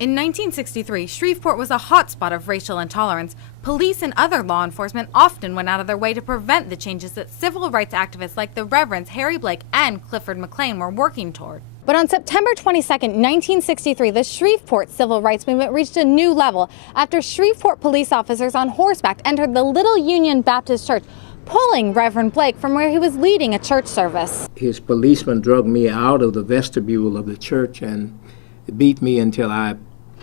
In 1963, Shreveport was a hotspot of racial intolerance. Police and other law enforcement often went out of their way to prevent the changes that civil rights activists like the Reverends Harry Blake and Clifford McLean were working toward. But on September 22, 1963, the Shreveport civil rights movement reached a new level after Shreveport police officers on horseback entered the Little Union Baptist Church, pulling Reverend Blake from where he was leading a church service. His policeman dragged me out of the vestibule of the church and beat me until I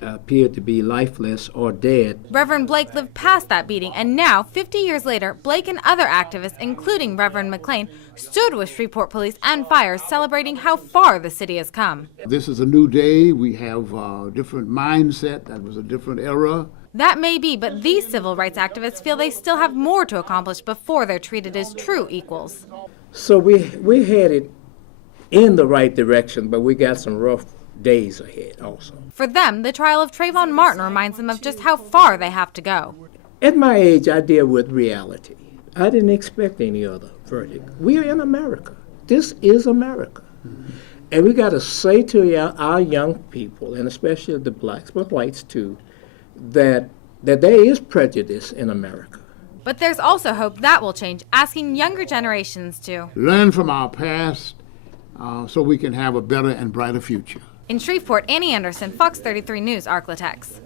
appeared to be lifeless or dead. Reverend Blake lived past that beating, and now, 50 years later, Blake and other activists, including Reverend McLean, stood with Shreveport police and fire, celebrating how far the city has come. This is a new day. We have a different mindset. That was a different era. That may be, but these civil rights activists feel they still have more to accomplish before they're treated as true equals. So we're headed in the right direction, but we got some rough days ahead also. For them, the trial of Trayvon Martin reminds them of just how far they have to go. At my age, I deal with reality. I didn't expect any other verdict. We are in America. This is America. And we got to say to our young people, and especially the blacks, but whites too, that there is prejudice in America. But there's also hope that will change, asking younger generations to learn from our past so we can have a better and brighter future. In Shreveport, Annie Anderson, Fox 33 News, Arklatex.